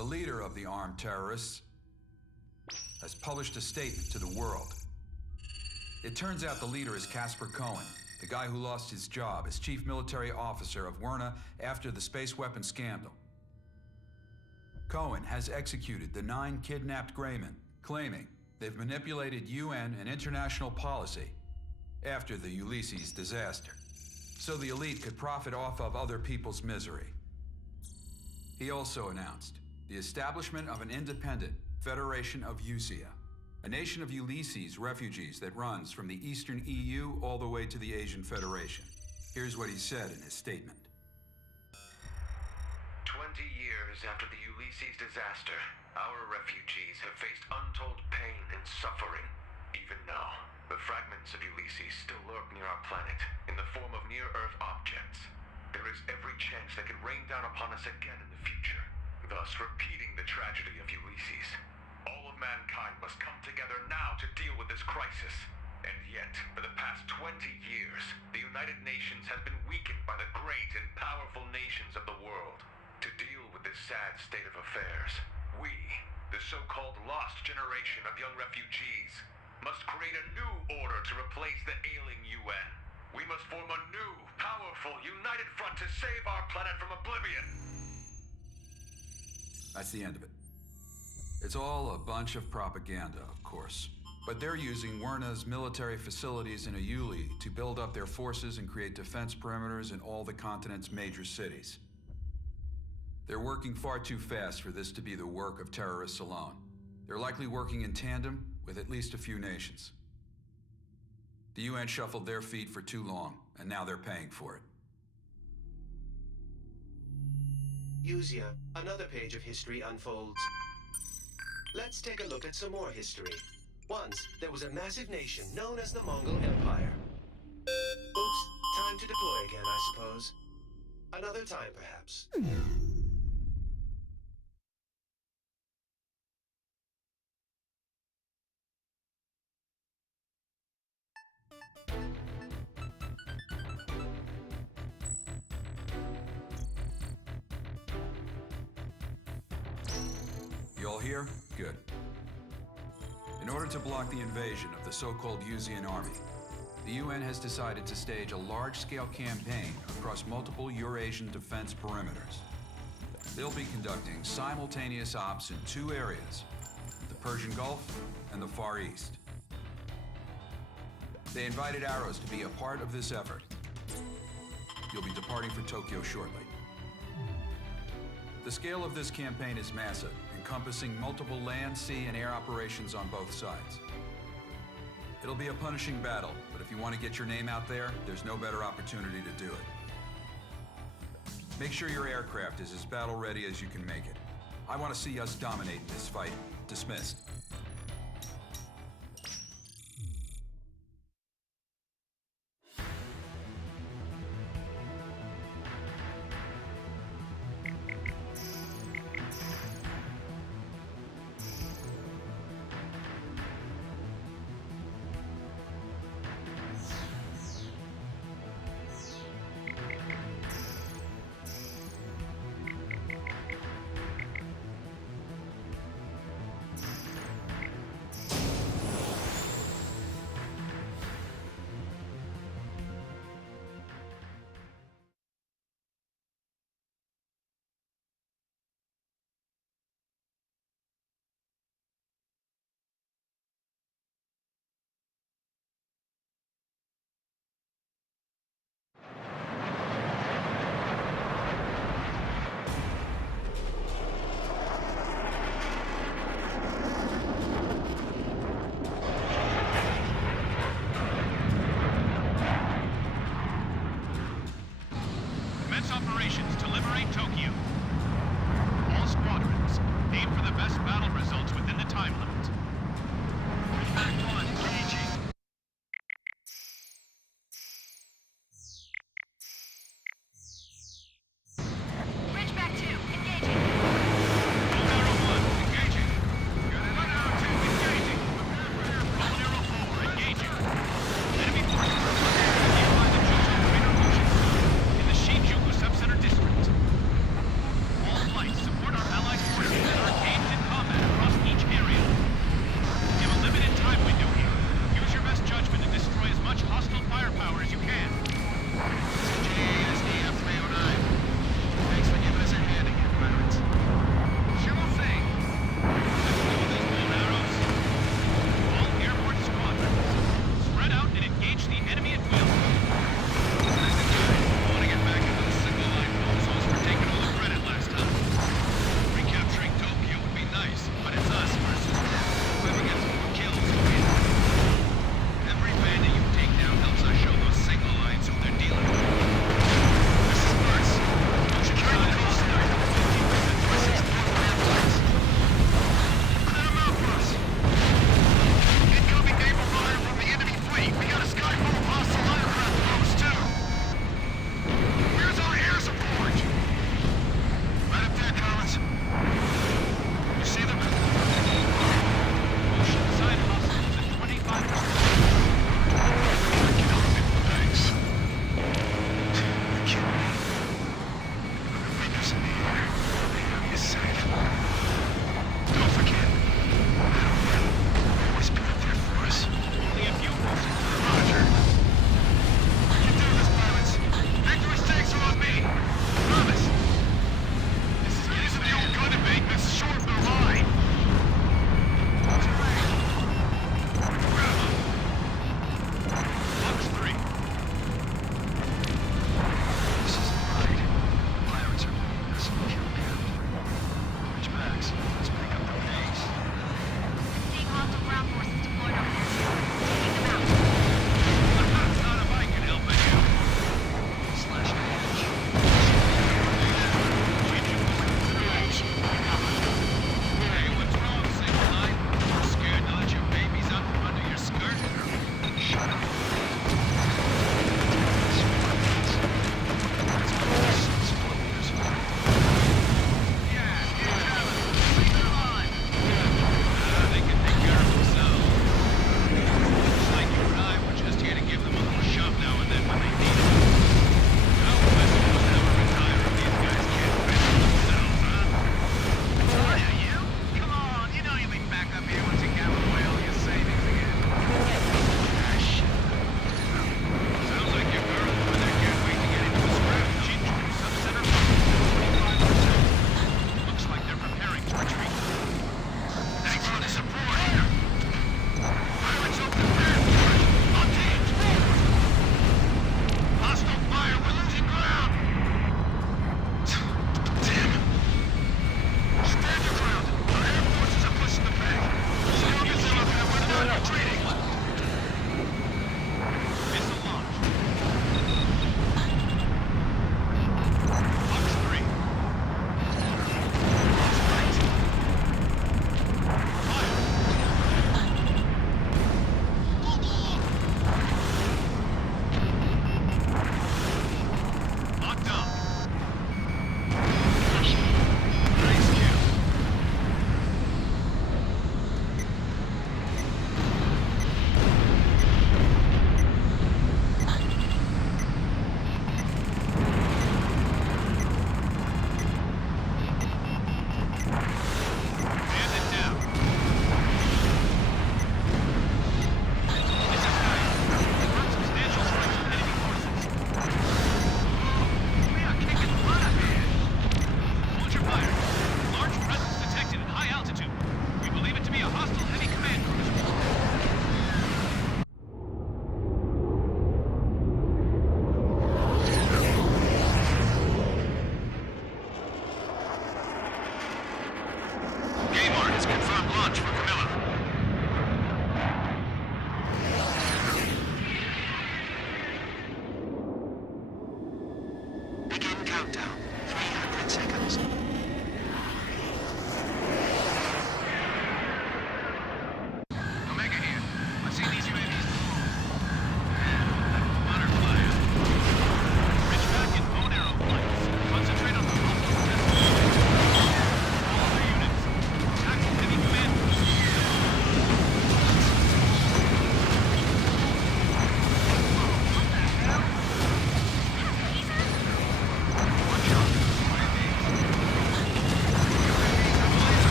The leader of the armed terrorists has published a statement to the world. It turns out the leader is Casper Cohen, the guy who lost his job as chief military officer of Werna after the space weapon scandal. Cohen has executed the 9 kidnapped Greymen, claiming they've manipulated UN and international policy after the Ulysses disaster, so the elite could profit off of other people's misery. He also announced the establishment of an independent Federation of Usia, a nation of Ulysses refugees that runs from the Eastern EU all the way to the Asian Federation. Here's what he said in his statement. 20 years after the Ulysses disaster, our refugees have faced untold pain and suffering. Even now, the fragments of Ulysses still lurk near our planet in the form of near-Earth objects. There is every chance they could rain down upon us again in the future, thus repeating the tragedy of Ulysses. All of mankind must come together now to deal with this crisis. And yet, for the past 20 years, the United Nations has been weakened by the great and powerful nations of the world. To deal with this sad state of affairs, we, the so-called lost generation of young refugees, must create a new order to replace the ailing UN. We must form a new, powerful, united front to save our planet from oblivion. That's the end of it. It's all a bunch of propaganda, of course. But they're using Werna's military facilities in Ayuli to build up their forces and create defense perimeters in all the continent's major cities. They're working far too fast for this to be the work of terrorists alone. They're likely working in tandem with at least a few nations. The UN shuffled their feet for too long, and now they're paying for it. Usia, another page of history unfolds. Let's take a look at some more history. Once, there was a massive nation known as the Mongol Empire. Oops, time to deploy again, I suppose. Another time, perhaps. You all here? Good. In order to block the invasion of the so-called Usian army, the UN has decided to stage a large-scale campaign across multiple Eurasian defense perimeters. They'll be conducting simultaneous ops in 2 areas, the Persian Gulf and the Far East. They invited Arrows to be a part of this effort. You'll be departing for Tokyo shortly. The scale of this campaign is massive, encompassing multiple land, sea, and air operations on both sides. It'll be a punishing battle, but if you want to get your name out there, there's no better opportunity to do it. Make sure your aircraft is as battle-ready as you can make it. I want to see us dominating this fight. Dismissed.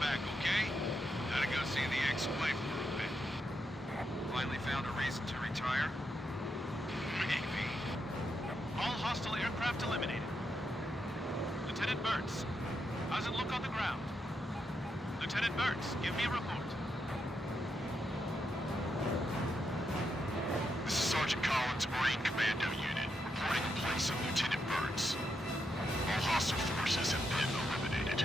back, okay? Gotta go see the ex-wife for a bit. Finally found a reason to retire? Maybe. All hostile aircraft eliminated. Lieutenant Burns, how's it look on the ground? Lieutenant Burns, give me a report. This is Sergeant Collins, Marine Commando Unit, reporting in place of Lieutenant Burns. All hostile forces have been eliminated.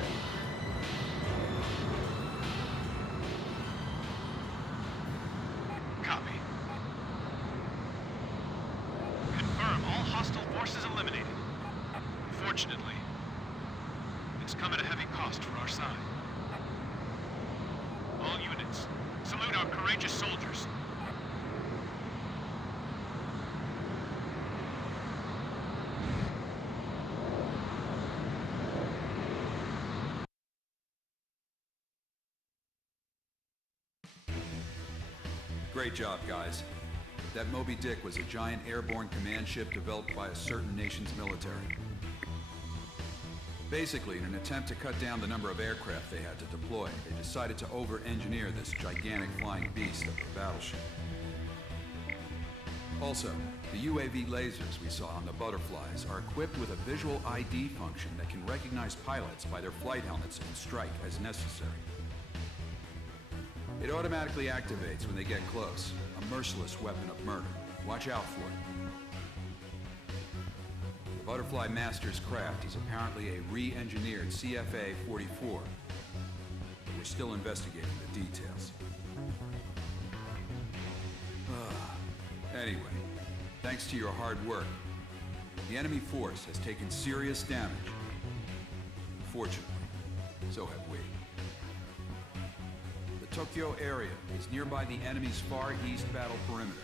Copy. Confirm all hostile forces eliminated. Fortunately, it's come at a heavy cost for our side. All units, salute our courageous soldiers. Great job, guys. That Moby Dick was a giant airborne command ship developed by a certain nation's military. Basically, in an attempt to cut down the number of aircraft they had to deploy, they decided to over-engineer this gigantic flying beast of a battleship. Also, the UAV lasers we saw on the butterflies are equipped with a visual ID function that can recognize pilots by their flight helmets and strike as necessary. It automatically activates when they get close, a merciless weapon of murder. Watch out for it. The Butterfly Master's craft is apparently a re-engineered CFA-44, but we're still investigating the details. Anyway, thanks to your hard work, the enemy force has taken serious damage. Fortunately, so have we. The Tokyo area is nearby the enemy's far east battle perimeter.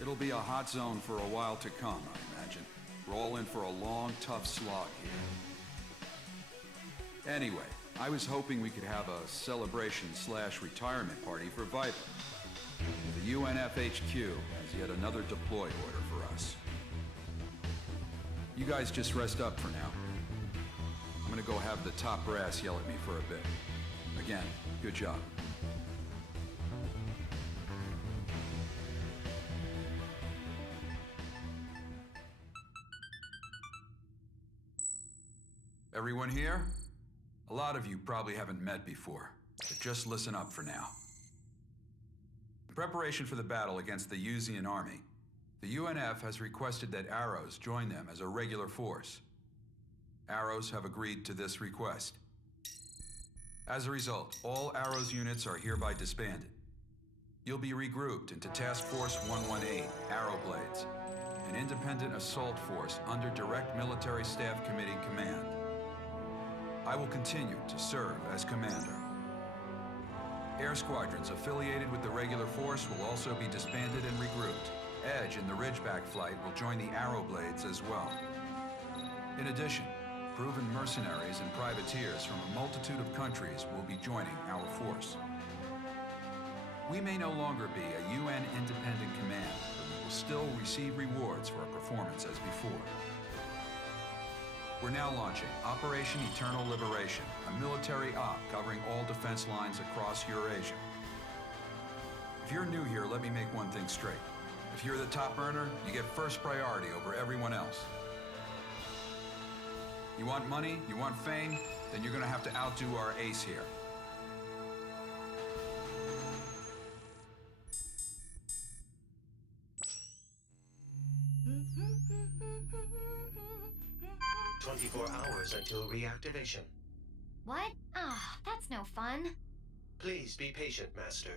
It'll be a hot zone for a while to come, I imagine. We're all in for a long, tough slog here. Anyway, I was hoping we could have a celebration/retirement party for Viper. The UNFHQ has yet another deploy order for us. You guys just rest up for now. I'm gonna go have the top brass yell at me for a bit. Again, good job. Everyone here? A lot of you probably haven't met before, but just listen up for now. In preparation for the battle against the Yuzian army, the UNF has requested that Arrows join them as a regular force. Arrows have agreed to this request. As a result, all Arrows units are hereby disbanded. You'll be regrouped into Task Force 118, Arrowblades, an independent assault force under Direct Military Staff Committee command. I will continue to serve as commander. Air squadrons affiliated with the regular force will also be disbanded and regrouped. Edge and the Ridgeback flight will join the Arrowblades as well. In addition, proven mercenaries and privateers from a multitude of countries will be joining our force. We may no longer be a UN independent command, but we will still receive rewards for our performance as before. We're now launching Operation Eternal Liberation, a military op covering all defense lines across Eurasia. If you're new here, let me make one thing straight. If you're the top earner, you get first priority over everyone else. You want money, you want fame, then you're gonna have to outdo our ace here. Hours until reactivation. What? Ah, that's no fun. Please be patient, Master.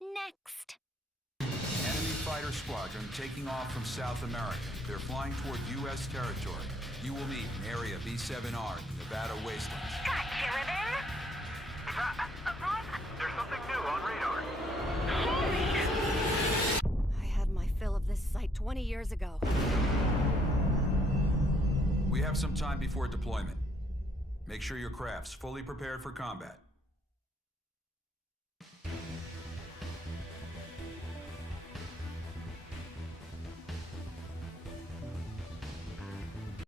Next. Enemy fighter squadron taking off from South America. They're flying toward U.S. territory. You will meet in Area B7R, Nevada Wastelands. Gotcha, Ribbon! There's something new on radar. I had my fill of this site 20 years ago. We have some time before deployment. Make sure your craft's fully prepared for combat.